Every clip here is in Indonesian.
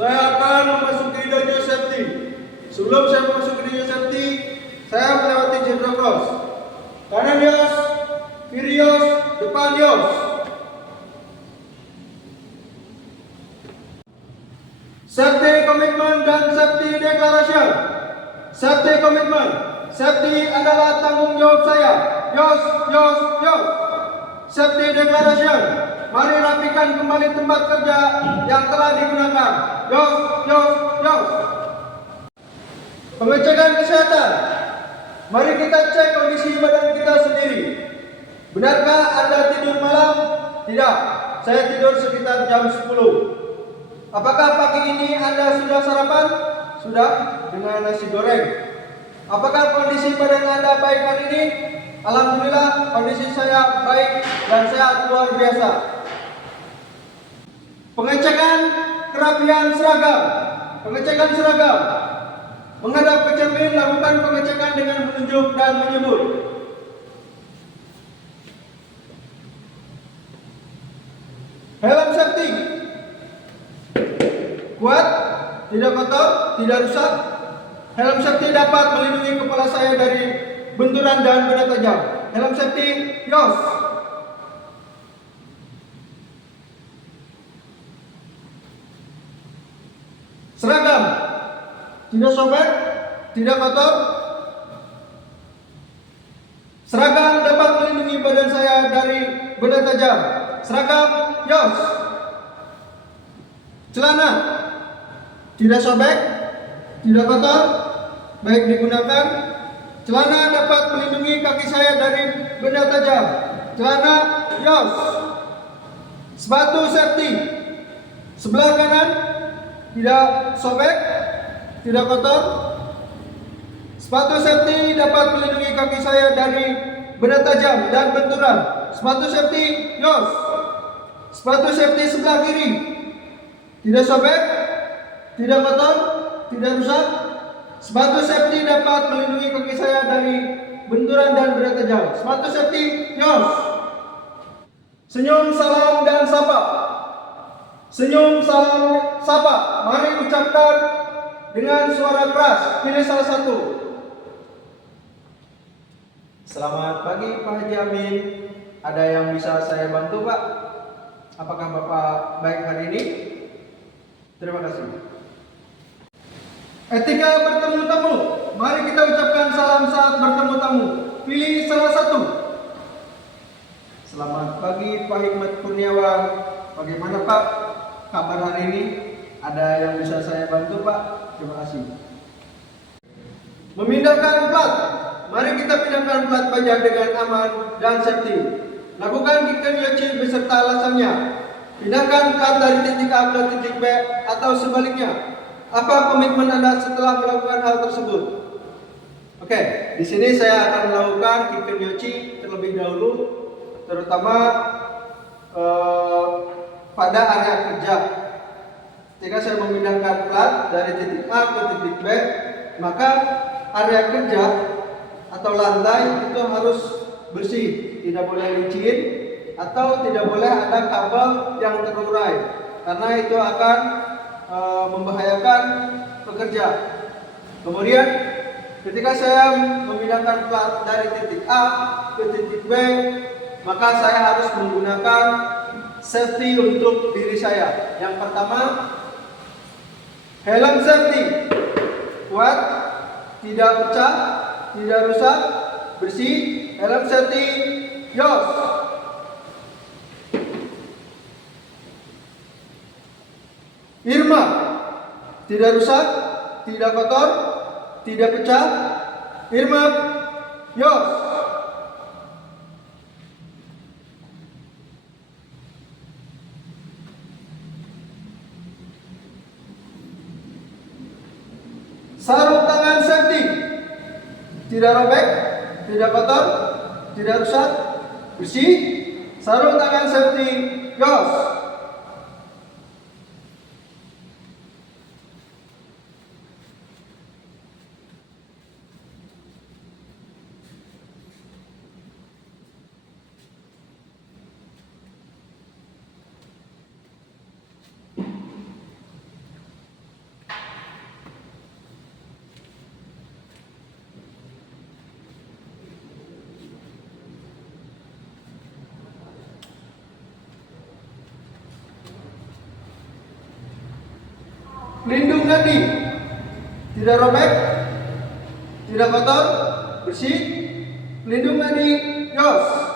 Saya akan memasuki dojo safety. Sebelum saya memasuki dojo safety, saya melewati zebra cross. Kanan Yos, kiri Yos, depan Yos. Safety commitment dan safety declaration. Safety commitment. Safety adalah tanggung jawab saya. Yos, Yos, Yos. Safety declaration. Mari rapikan kembali tempat kerja yang telah digunakan. Yos, Yos, Yos. Pengecekan kesehatan. Mari kita cek kondisi badan kita sendiri. Benarkah Anda tidur malam? Tidak. Saya tidur sekitar jam 10. Apakah pagi ini Anda sudah sarapan? Sudah, dengan nasi goreng. Apakah kondisi badan Anda baik hari ini? Alhamdulillah, kondisi saya baik dan sehat luar biasa. Pengecekan kerapian seragam. Pengecekan seragam. Menghadap ke cermin, lakukan pengecekan dengan menunjuk dan menyebut. Helm safety. Kuat, tidak kotor, tidak rusak. Helm safety dapat melindungi kepala saya dari benturan dan benda tajam. Helm safety, Yos. Seragam, tidak sobek, tidak kotor. Seragam dapat melindungi badan saya dari benda tajam. Seragam, Yos. Celana, tidak sobek, tidak kotor, baik digunakan. Celana dapat melindungi kaki saya dari benda tajam. Celana, Yos. Sepatu safety, sebelah kanan, tidak sobek, tidak kotor. Sepatu safety dapat melindungi kaki saya dari benda tajam dan benturan. Sepatu safety, Yos. Sepatu safety sebelah kiri, tidak sobek, tidak kotor, tidak rusak. Sepatu safety dapat melindungi kaki saya dari benturan dan benda tajam. Sepatu safety, Yos. Senyum, salam, dan sapa. Senyum, salam, sapa. Mari ucapkan dengan suara keras. Pilih salah satu. Selamat pagi Pak Haji Amin. Ada yang bisa saya bantu Pak? Apakah Bapak baik hari ini? Terima kasih. Etika bertemu tamu. Mari kita ucapkan salam saat bertemu tamu. Pilih salah satu. Selamat pagi Pak Hikmat Kurniawan. Bagaimana Pak kabar hari ini? Ada yang bisa saya bantu Pak? Terima kasih. Memindahkan plat. Mari kita pindahkan plat pajak dengan aman dan safety. Lakukan kick yoci beserta alasannya. Pindahkan plat dari titik A ke titik B atau sebaliknya. Apa komitmen Anda setelah melakukan hal tersebut? Oke, di sini saya akan melakukan kick yoci terlebih dahulu, terutama pada area kerja. Ketika saya memindahkan plat dari titik A ke titik B, maka area kerja atau lantai itu harus bersih, tidak boleh licin atau tidak boleh ada kabel yang terurai, karena itu akan membahayakan pekerja. Kemudian ketika saya memindahkan plat dari titik A ke titik B, maka saya harus menggunakan safety untuk diri saya. Yang pertama, helm safety. Kuat, tidak pecah, tidak rusak, bersih. Helm safety, Yos. Irma, tidak rusak, tidak kotor, tidak pecah. Irma, Yos. Sarung tangan safety, tidak robek, tidak kotor, tidak rusak, bersih. Sarung tangan safety, Yos. pelindung nadi, tidak robek, tidak kotor, bersih, pelindung nadi, yos.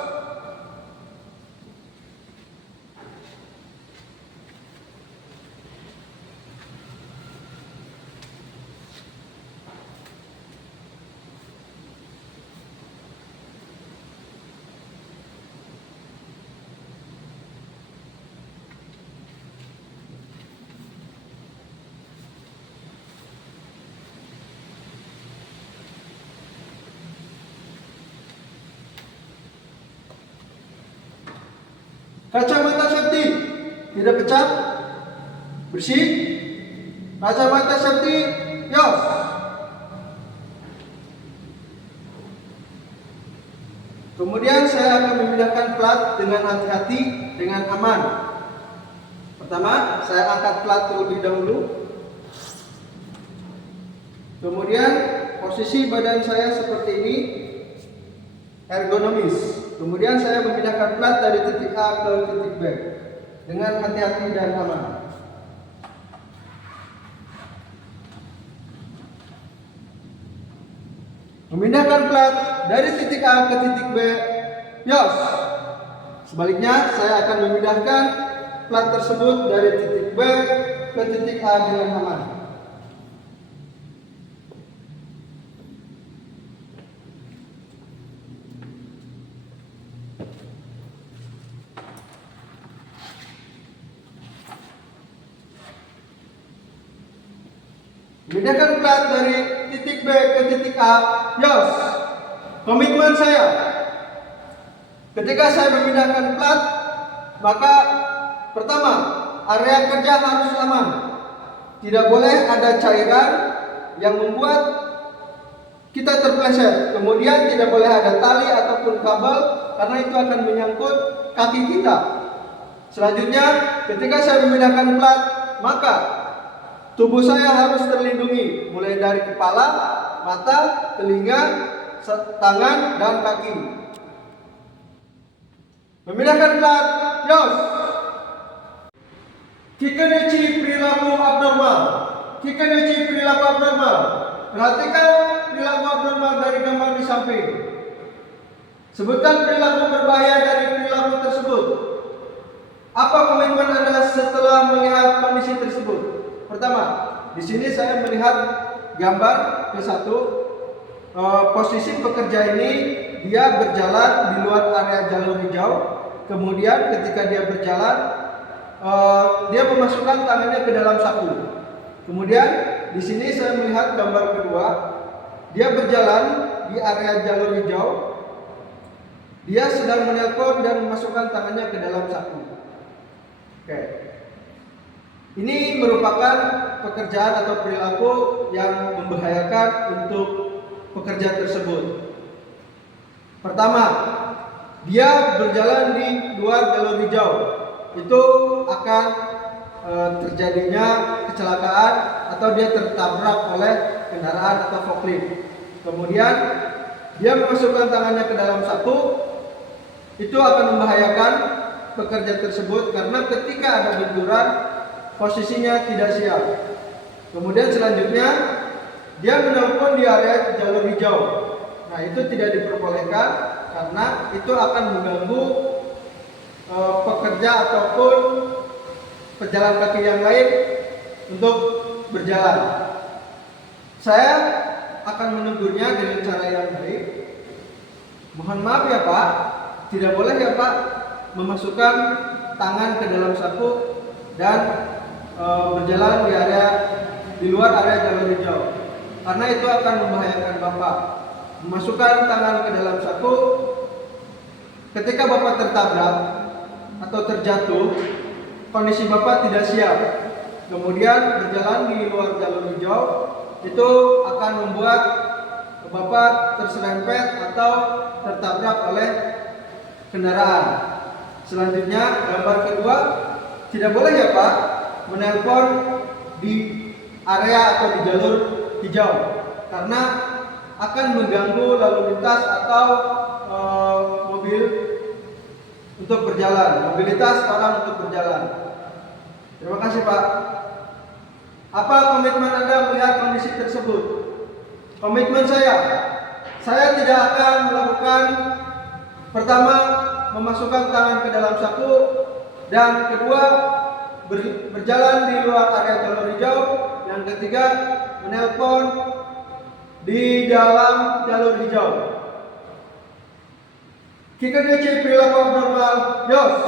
Kacamata safety tidak pecah, bersih. Kacamata safety, yos. Kemudian saya akan memindahkan plat dengan hati-hati, dengan aman. Pertama, saya angkat plat terlebih dahulu. Kemudian posisi badan saya seperti ini, ergonomis. Kemudian saya memindahkan plat dari titik A ke titik B dengan hati-hati dan aman. Memindahkan plat dari titik A ke titik B, yos. Sebaliknya, saya akan memindahkan plat tersebut dari titik B ke titik A dengan aman. Memindahkan plat dari titik B ke titik A, yos. Komitmen saya, ketika saya memindahkan plat, maka pertama, area kerja harus aman. Tidak boleh ada cairan yang membuat kita terpleset. Kemudian tidak boleh ada tali ataupun kabel, karena itu akan menyangkut kaki kita. Selanjutnya, ketika saya memindahkan plat, maka tubuh saya harus terlindungi, mulai dari kepala, mata, telinga, tangan, dan kaki. Memindahkan plat, yos. Kikenichi perilaku abnormal. Kikenichi perilaku abnormal. Perhatikan perilaku abnormal dari gambar di samping. Sebutkan perilaku berbahaya dari perilaku tersebut. Apa komitmen Anda setelah melihat kondisi tersebut? Pertama, di sini saya melihat gambar ke-1. Posisi pekerja ini dia berjalan di luar area jalur hijau. Kemudian ketika dia berjalan, dia memasukkan tangannya ke dalam saku. Kemudian di sini saya melihat gambar kedua, dia berjalan di area jalur hijau. Dia sedang menelpon dan memasukkan tangannya ke dalam saku. Oke. Ini merupakan pekerjaan atau perilaku yang membahayakan untuk pekerja tersebut. Pertama, dia berjalan di luar jalur hijau. Itu akan terjadinya kecelakaan atau dia tertabrak oleh kendaraan atau forklift. Kemudian dia memasukkan tangannya ke dalam saku. Itu akan membahayakan pekerja tersebut karena ketika ada benturan, posisinya tidak siap. Kemudian selanjutnya dia menelpon di area jalur hijau. Nah, itu tidak diperbolehkan karena itu akan mengganggu pekerja ataupun pejalan kaki yang lain untuk berjalan. Saya akan menegurnya dengan cara yang baik. Mohon maaf ya Pak, tidak boleh ya Pak memasukkan tangan ke dalam saku dan berjalan di luar area jalur hijau, karena itu akan membahayakan Bapak. Memasukkan tangan ke dalam saku ketika Bapak tertabrak atau terjatuh, kondisi Bapak tidak siap, kemudian berjalan di luar jalur hijau, itu akan membuat Bapak terserempet atau tertabrak oleh kendaraan. Selanjutnya, gambar kedua, tidak boleh ya Pak menelpon di area atau di jalur hijau karena akan mengganggu lalu lintas atau mobil untuk berjalan, mobilitas orang untuk berjalan. Terima kasih Pak. Apa komitmen Anda melihat kondisi tersebut? Komitmen saya tidak akan melakukan, pertama, memasukkan tangan ke dalam saku, dan kedua, berjalan di luar area jalur hijau, yang ketiga, menelpon di dalam jalur hijau. Kikadeci perilaku abnormal, Yos.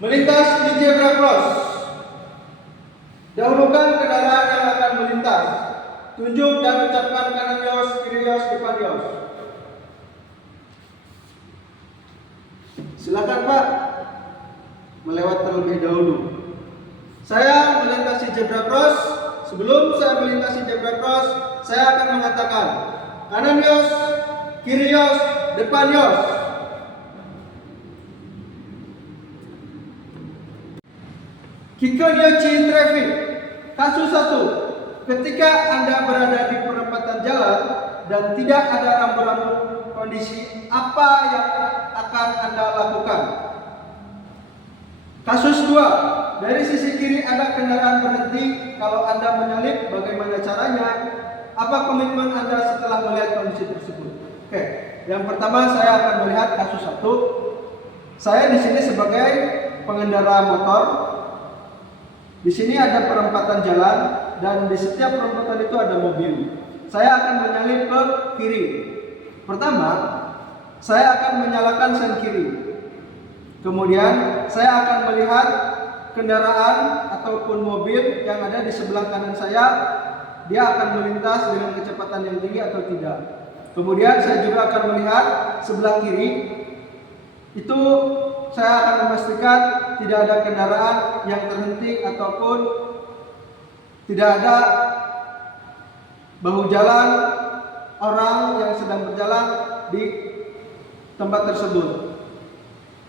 Melintas di zebra cross. Dahulukan kendaraan yang akan melintas. Tunjuk dan ucapkan kanan Yos, kiri Yos, depan Yos. Silakan Pak, melewat terlebih dahulu. Saya melintasi zebra cross. Sebelum saya melintasi zebra cross, saya akan mengatakan kanan Yos, kiri Yos, depan Yos. Kikadeci traffic. Kasus 1. Ketika Anda berada di perempatan jalan dan tidak ada rambu-rambu, kondisi apa yang akan Anda lakukan? Kasus 2. Dari sisi kiri ada kendaraan berhenti. Kalau Anda menyalip, bagaimana caranya? Apa komitmen Anda setelah melihat kondisi tersebut? Oke, yang pertama saya akan melihat kasus 1. Saya di sini sebagai pengendara motor. Di sini ada perempatan jalan dan di setiap perempatan itu ada mobil. Saya akan menyalip ke kiri. Pertama, saya akan menyalakan sen kiri. Kemudian saya akan melihat kendaraan ataupun mobil yang ada di sebelah kanan saya, dia akan melintas dengan kecepatan yang tinggi atau tidak. Kemudian saya juga akan melihat sebelah kiri. Itu saya akan memastikan tidak ada kendaraan yang terhenti ataupun tidak ada bahu jalan orang yang sedang berjalan di tempat tersebut.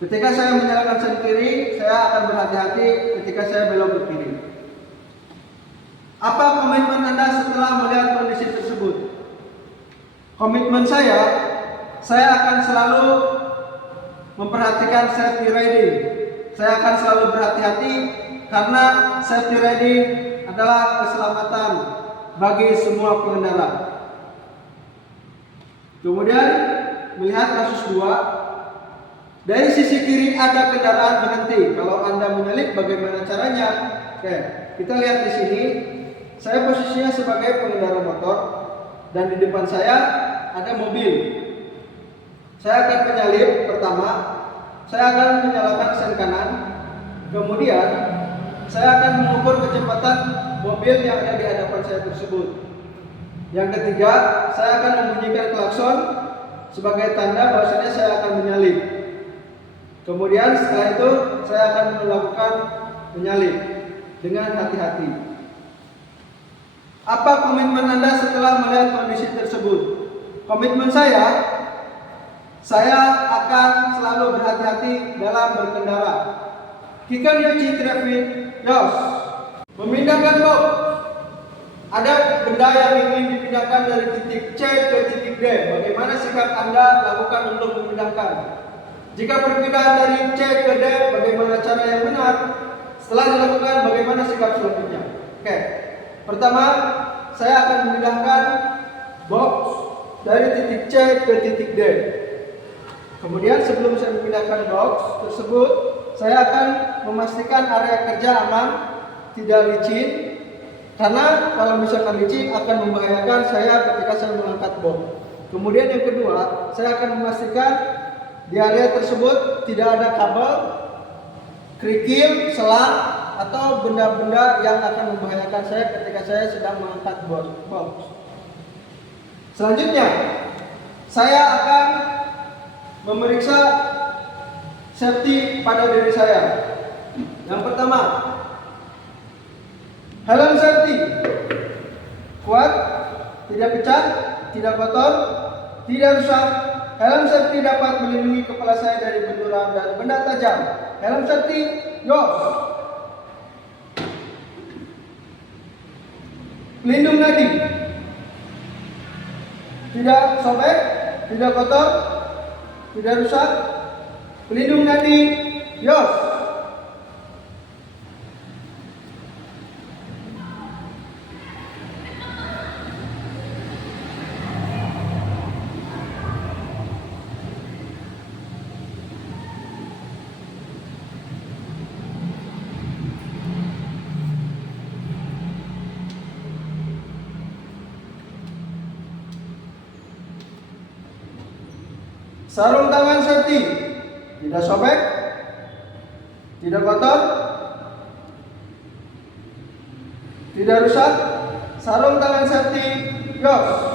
Ketika saya menyalakan sen kiri, saya akan berhati-hati ketika saya belok ke kiri. Apa komitmen Anda setelah melihat kondisi tersebut? Komitmen saya akan selalu memperhatikan safety riding. Saya akan selalu berhati-hati karena safety riding adalah keselamatan bagi semua pengendara. Kemudian melihat kasus 2. Dari sisi kiri ada kendaraan berhenti. Kalau Anda menyalip, bagaimana caranya? Oke, kita lihat di sini. Saya posisinya sebagai pengendara motor dan di depan saya ada mobil. Saya akan menyalip. Pertama, saya akan menyalakan sen kanan. Kemudian, saya akan mengukur kecepatan mobil yang ada di hadapan saya tersebut. Yang ketiga, saya akan membunyikan klakson sebagai tanda bahwasanya saya akan menyalip. Kemudian setelah itu saya akan melakukan menyalip dengan hati-hati. Apa komitmen Anda setelah melihat kondisi tersebut? Komitmen saya akan selalu berhati-hati dalam berkendara. Kikadeci traffic, Yos. Memindahkan box. Ada benda yang ingin dipindahkan dari titik C ke titik D. Bagaimana sikap Anda lakukan untuk memindahkan? Jika perpindahan dari C ke D, bagaimana cara yang benar? Setelah dilakukan, bagaimana sikap selanjutnya? Oke. Pertama, saya akan memindahkan box dari titik C ke titik D. Kemudian sebelum saya memindahkan box tersebut, saya akan memastikan area kerja aman, tidak licin. Karena kalau misalkan licin akan membahayakan saya ketika saya mengangkat box. Kemudian yang kedua, saya akan memastikan di area tersebut tidak ada kabel, kerikil, selang, atau benda-benda yang akan membahayakan saya ketika saya sedang mengangkat box. Selanjutnya, saya akan memeriksa safety pada diri saya. Yang pertama, helm safety kuat, tidak pecah, tidak kotor, tidak rusak. Helm safety dapat melindungi kepala saya dari benturan dan benda tajam. Helm safety, Yos. Pelindung nadi, tidak sobek, tidak kotor, tidak rusak. Pelindung nadi, Yos. Sarung tangan safety, tidak sobek, tidak kotor, tidak rusak. Sarung tangan safety, yos.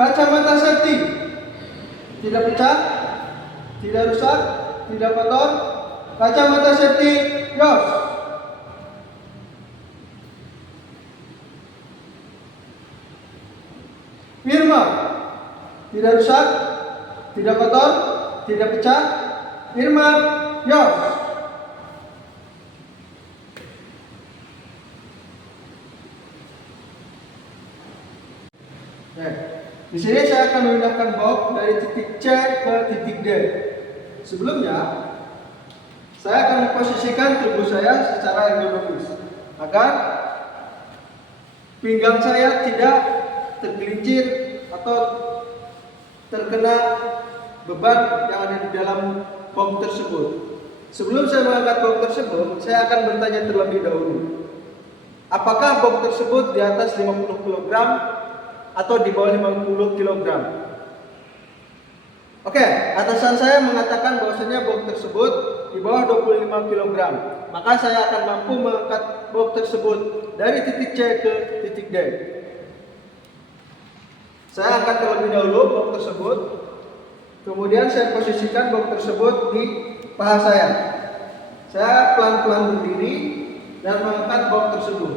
Kacamata safety, tidak pecah, tidak rusak, tidak kotor. Kacamata safety, yos. Irma, tidak rusak, tidak kotor, tidak pecah. Irma, yos. Di sini saya akan memindahkan box dari titik C ke titik D. Sebelumnya, saya akan memposisikan tubuh saya secara ergonomis agar pinggang saya tidak tergelincir atau terkena beban yang ada di dalam box tersebut. Sebelum saya mengangkat box tersebut, saya akan bertanya terlebih dahulu. Apakah box tersebut di atas 50 kg atau di bawah 50 kg? Oke, atasan saya mengatakan bahwasanya box tersebut di bawah 25 kg. Maka saya akan mampu mengangkat box tersebut dari titik C ke titik D. Saya angkat terlebih dahulu box tersebut. Kemudian saya posisikan box tersebut di paha saya. Saya pelan-pelan berdiri dan mengangkat box tersebut.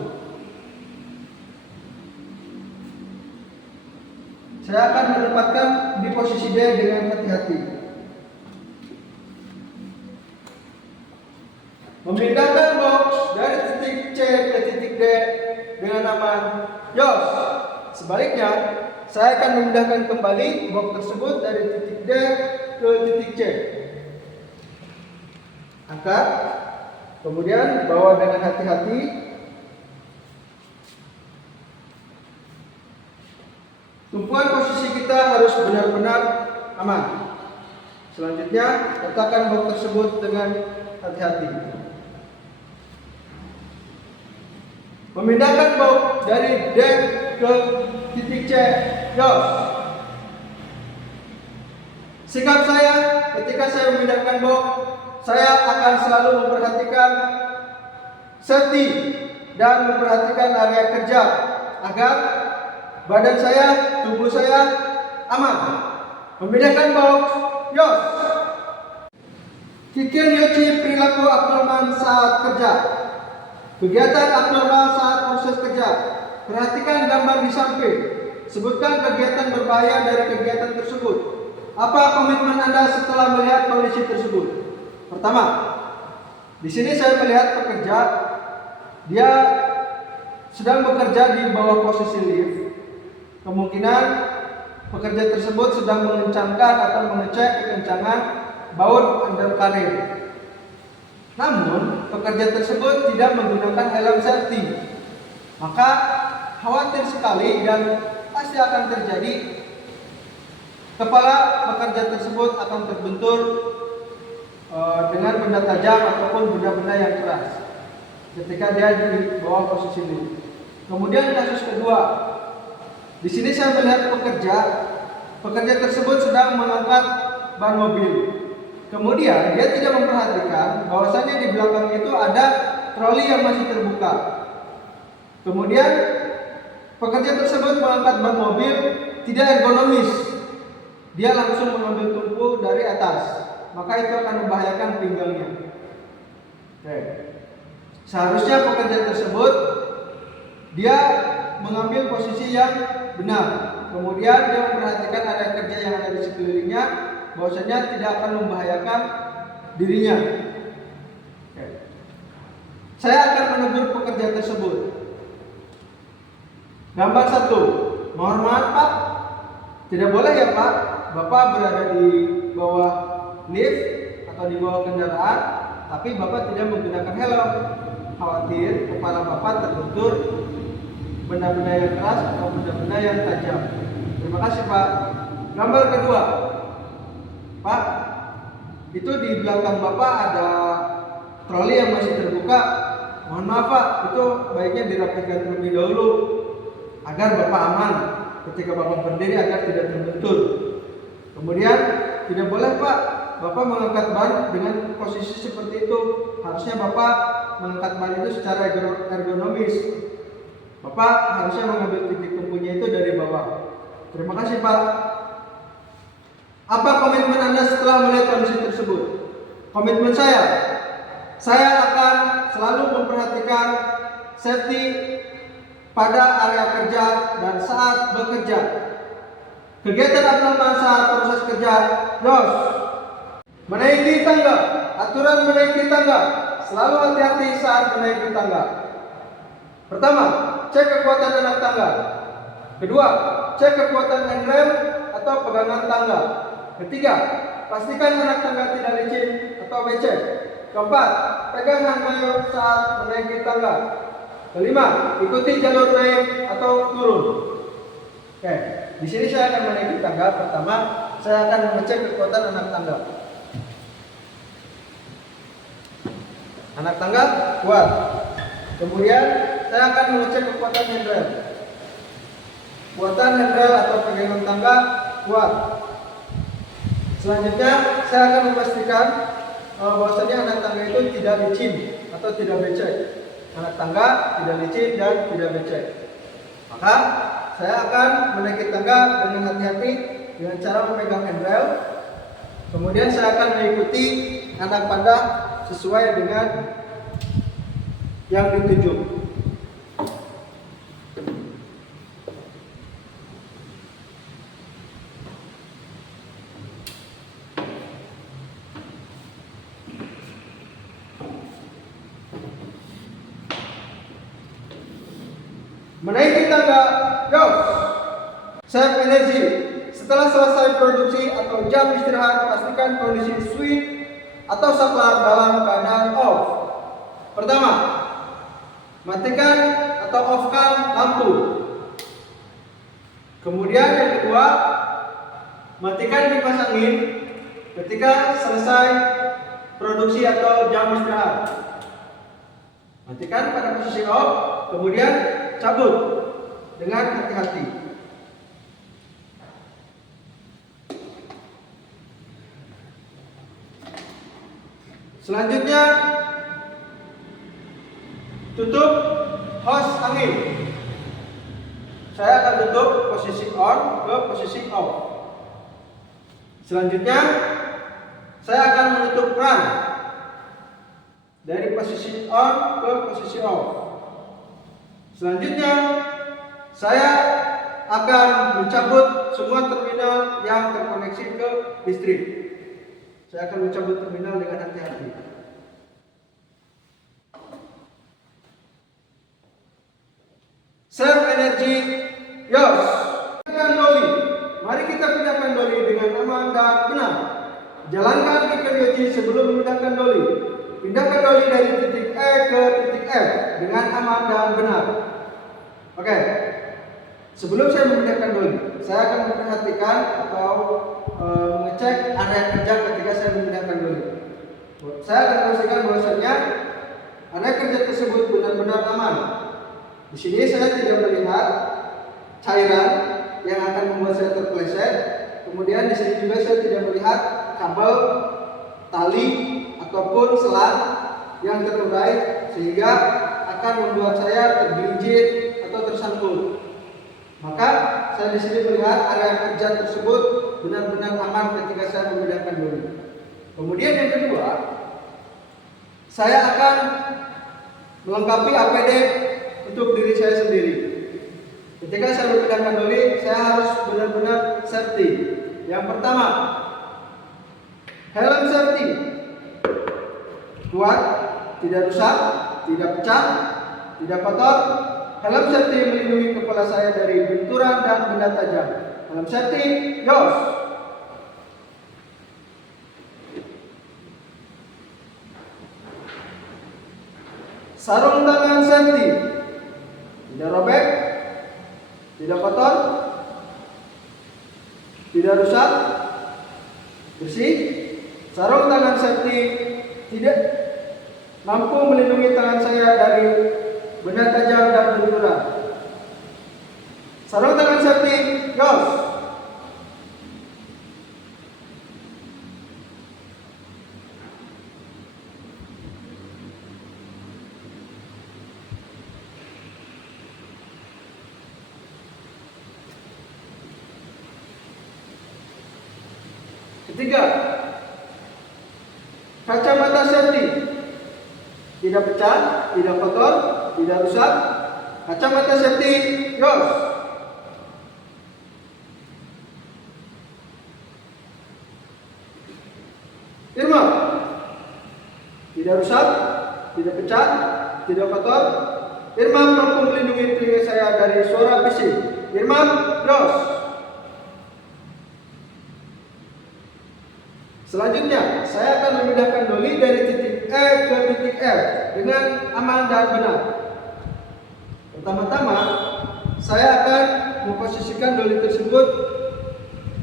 Saya akan menempatkan di posisi D dengan hati-hati. Memindahkan box dari titik C ke titik D dengan aman, yos. Sebaliknya, saya akan memindahkan kembali box tersebut dari titik D ke titik C. Angkat, kemudian bawa dengan hati-hati. Tumpuan posisi kita harus benar-benar aman. Selanjutnya, letakkan box tersebut dengan hati-hati. Memindahkan box dari D ke titik C, yos. Sikap saya ketika saya memindahkan box, saya akan selalu memperhatikan safety dan memperhatikan area kerja agar badan saya, tubuh saya aman. Memindahkan box, yos. Kikir yoci perilaku abnormal saat kerja. Kegiatan abnormal saat proses kerja. Perhatikan gambar di samping. Sebutkan kegiatan berbahaya dari kegiatan tersebut. Apa komitmen Anda setelah melihat kondisi tersebut? Pertama, di sini saya melihat pekerja, dia sedang bekerja di bawah posisi lift. Kemungkinan pekerja tersebut sedang mengencangkan atau mengecek kekencangan baut undercarriage. Namun, pekerja tersebut tidak menggunakan helm safety. Maka khawatir sekali dan pasti akan terjadi kepala pekerja tersebut akan terbentur dengan benda tajam ataupun benda-benda yang keras ketika dia di bawah posisi lift. Kemudian kasus kedua, di sini saya melihat pekerja tersebut sedang mengangkat ban mobil. Kemudian dia tidak memperhatikan bahwasannya di belakang itu ada troli yang masih terbuka. Kemudian pekerja tersebut mengangkat ban mobil tidak ergonomis. Dia langsung mengambil tumpu dari atas. Maka itu akan membahayakan pinggangnya. Oke. Seharusnya pekerja tersebut dia mengambil posisi yang benar. Kemudian dia memperhatikan area kerja yang ada di sekelilingnya, bahwasanya tidak akan membahayakan dirinya. Oke. Saya akan menegur pekerja tersebut. Gambar 1. Mohon maaf Pak, tidak boleh ya Pak, Bapak berada di bawah lift atau di bawah kendaraan, tapi Bapak tidak menggunakan helm. Khawatir kepala Bapak terbentur benda-benda yang keras atau benda-benda yang tajam. Terima kasih Pak. Gambar kedua, Pak, itu di belakang Bapak ada troli yang masih terbuka. Mohon maaf Pak, itu baiknya dirapikan terlebih dahulu agar Bapak aman ketika Bapak berdiri agar tidak terbentur. Kemudian tidak boleh Pak Bapak mengangkat ban dengan posisi seperti itu. Harusnya Bapak mengangkat ban itu secara ergonomis. Bapak harusnya mengambil titik tumpunya itu dari bawah. Terima kasih Pak. Apa komitmen Anda setelah melihat kondisi tersebut? Komitmen saya akan selalu memperhatikan safety pada area kerja dan saat bekerja. Kegiatan abnormal saat proses kerja, YOS. Menaiki tangga, aturan menaiki tangga. Selalu hati-hati saat menaiki tangga. Pertama, cek kekuatan anak tangga. Kedua, cek kekuatan handrail atau pegangan tangga. Ketiga, pastikan anak tangga tidak licin atau becek. Keempat, pegang handrail saat menaiki tangga. Kelima, ikuti jalur naik atau turun. Oke, di sini saya akan menaiki tangga. Pertama, saya akan mengecek kekuatan anak tangga. Anak tangga kuat. Kemudian saya akan mengecek kekuatan handrail. Kekuatan handrail atau pegangan tangga kuat. Selanjutnya saya akan memastikan bahwasanya anak tangga itu tidak licin atau tidak becek. Anak tangga tidak licin dan tidak becek. Maka saya akan menaiki tangga dengan hati-hati dengan cara memegang handrail. Kemudian saya akan mengikuti anak panah sesuai dengan yang ditunjuk. Menaiki tangga, YOS. Save energi. Setelah selesai produksi atau jam istirahat, pastikan kondisi switch atau saklar dalam keadaan off. Pertama, matikan atau off-kan lampu. Kemudian yang kedua, matikan kipas angin ketika selesai produksi atau jam istirahat. Matikan pada posisi off, kemudian cabut dengan hati-hati. Selanjutnya, tutup hose angin. Saya akan tutup posisi on ke posisi off. Selanjutnya, saya akan menutup keran dari posisi on ke posisi off. Selanjutnya, saya akan mencabut semua terminal yang terkoneksi ke listrik. Saya akan mencabut terminal dengan hati-hati. Save energi, YOS. Pindahkan doli. Mari kita pindahkan doli dengan aman dan benar. Jalankan KKYOG sebelum memindahkan doli. Pindahkan doli dari titik E ke titik F dengan aman dan benar. Oke. Sebelum saya memindahkan doli, saya akan memperhatikan atau mengecek area kerja ketika saya memindahkan doli. Saya akan memastikan bahwasanya area kerja tersebut benar-benar aman. Di sini saya tidak melihat cairan yang akan membuat saya terpeleset. Kemudian di sini juga saya tidak melihat kabel, tali ataupun selang yang terurai sehingga akan membuat saya tergelincir atau tersangkut. Maka saya di sini melihat area kerja tersebut benar-benar aman ketika saya memindahkan doli. Kemudian yang kedua, saya akan melengkapi APD untuk diri saya sendiri. Ketika saya memindahkan doli, saya harus benar-benar safety. Yang pertama, helm safety kuat, tidak rusak, tidak pecah, tidak kotor. Helm safety melindungi kepala saya dari benturan dan benda tajam. Helm safety, YOS. Sarung tangan safety. Tidak robek, tidak kotor, tidak rusak, bersih. Sarung tangan safety tidak mampu melindungi tangan saya dari benda tajam dan benturan. Sarung tangan safety, yos. Ketiga, kacamata safety. Tidak pecah, tidak kotor, tidak rusak. Kacamata safety, yos. Irma, tidak rusak, tidak pecah, tidak kotor. Irma mampu melindungi telinga saya dari suara bising. Irma, yos. Selanjutnya, saya akan memindahkan doli dari titik E ke titik F dengan aman dan benar. Pertama-tama, saya akan memposisikan doli tersebut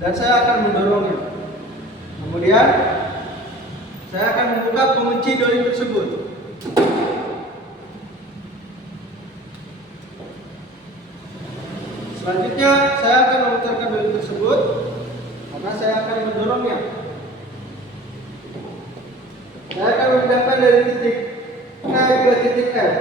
dan saya akan mendorongnya. Kemudian, saya akan membuka pengunci doli tersebut. Selanjutnya, saya akan memutarkan doli tersebut, maka saya akan mendorongnya. Saya akan memindahkan dari titik E ke titik F.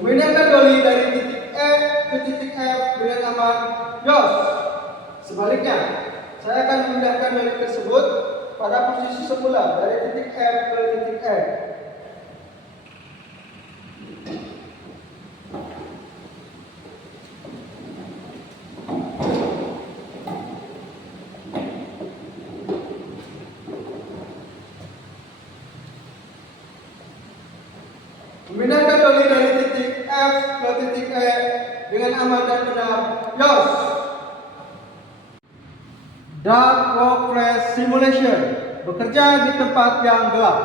Memindahkan doli dari titik E ke titik F dengan aman, yos. Sebaliknya, saya akan memindahkan doli tersebut pada posisi semula dari titik F ke titik E. Memindahkan doli dari titik F ke titik E dengan aman dan benar, yos. Dark Workplace Simulation, bekerja di tempat yang gelap.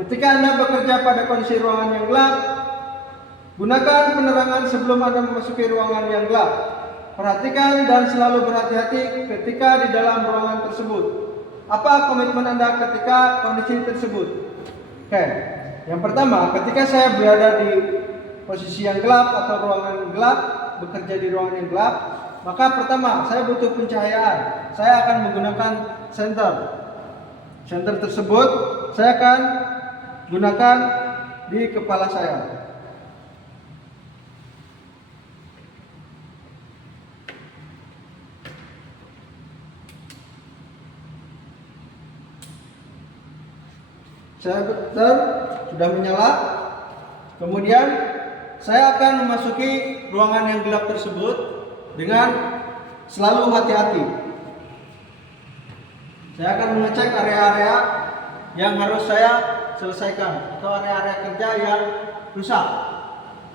Ketika Anda bekerja pada kondisi ruangan yang gelap, gunakan penerangan sebelum Anda memasuki ruangan yang gelap. Perhatikan dan selalu berhati-hati ketika di dalam ruangan tersebut. Apa komitmen Anda ketika kondisi tersebut? Oke. Yang pertama, ketika saya berada di posisi yang gelap atau ruangan gelap, bekerja di ruangan yang gelap, maka pertama, saya butuh pencahayaan. Saya akan menggunakan senter. Senter tersebut saya akan gunakan di kepala saya. Saya senter sudah menyala. Kemudian saya akan memasuki ruangan yang gelap tersebut dengan selalu hati-hati. Saya akan mengecek area-area yang harus saya selesaikan atau area-area kerja yang rusak.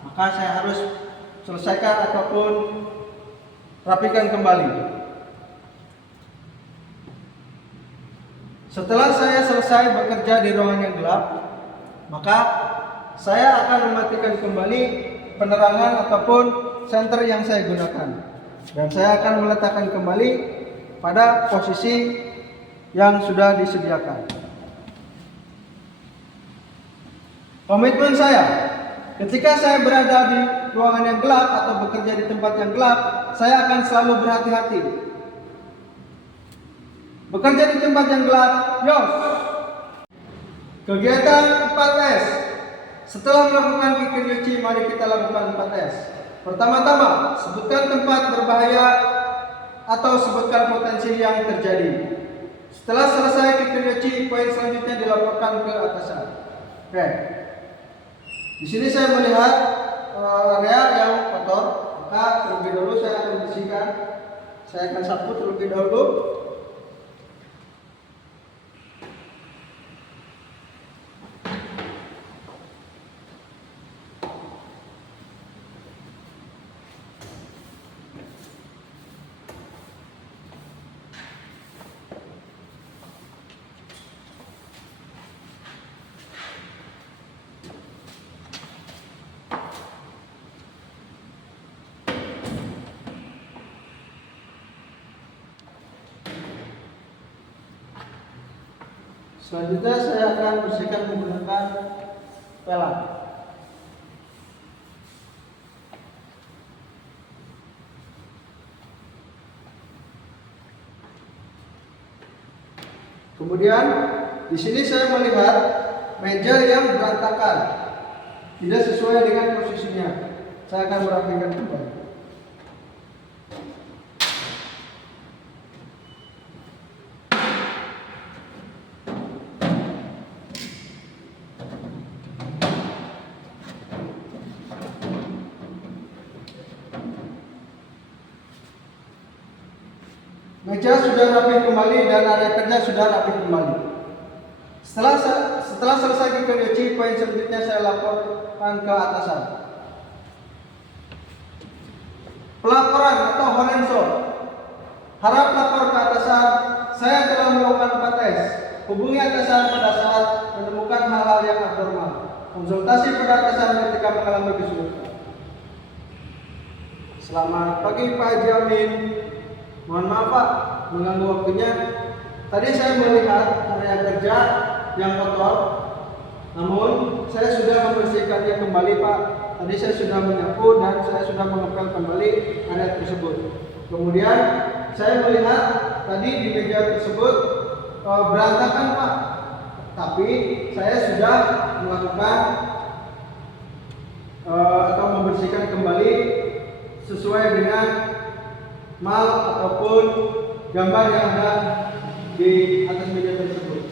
Maka saya harus selesaikan ataupun rapikan kembali. Setelah saya selesai bekerja di ruangan yang gelap, maka saya akan mematikan kembali penerangan ataupun senter yang saya gunakan. Dan saya akan meletakkan kembali pada posisi yang sudah disediakan. Komitmen saya, ketika saya berada di ruangan yang gelap atau bekerja di tempat yang gelap, saya akan selalu berhati-hati. Bekerja di tempat yang gelap, yos. Kegiatan 4S. Setelah melakukan kikir nyuci, mari kita lakukan 4S. Pertama-tama, sebutkan tempat berbahaya atau sebutkan potensi yang terjadi. Setelah selesai kikir nyuci, poin selanjutnya dilaporkan ke atasan. Oke. Di sini saya melihat area yang kotor, maka terlebih dahulu saya akan bersihkan. Saya akan sapu terlebih dahulu. Selanjutnya saya akan bersihkan menggunakan pelan. Kemudian di sini saya melihat meja yang berantakan, tidak sesuai dengan posisinya. Saya akan merapikan kembali. Meja sudah rapi kembali dan area kerja sudah rapi kembali. Setelah selesai dikerjakan, poin selanjutnya saya laporkan ke atasan. Pelaporan atau Horenso. Harap lapor ke atasan. Saya telah melakukan 4 tes. Hubungi atasan pada saat menemukan hal-hal yang abnormal. Konsultasi pada atasan ketika mengalami kesulitan. Selamat pagi Pak Haji Amin. Mohon maaf Pak, mengganggu waktunya. Tadi saya melihat area kerja yang kotor, namun saya sudah membersihkannya kembali Pak. Tadi saya sudah menyapu dan saya sudah mengepel kembali area tersebut. Kemudian saya melihat tadi di meja tersebut berantakan Pak. Tapi saya sudah melakukan atau membersihkan kembali sesuai dengan mal ataupun gambar yang ada di atas meja tersebut.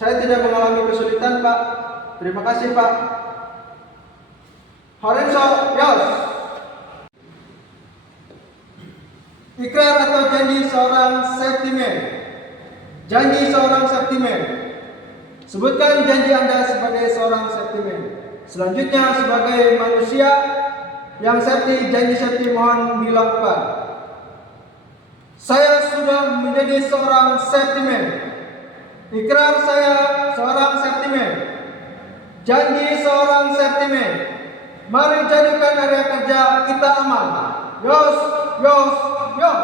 Saya tidak mengalami kesulitan Pak. Terima kasih Pak. Horenso, Yos. Ikrar atau janji seorang safety man. Janji seorang safety man. Sebutkan janji Anda sebagai seorang safety man. Selanjutnya sebagai manusia yang safety, janji safety mohon dilakukan. Saya sudah menjadi seorang safety man. Ikrar saya seorang safety man. Janji seorang safety man. Mari jadikan area kerja kita aman. Yos, yos, yos.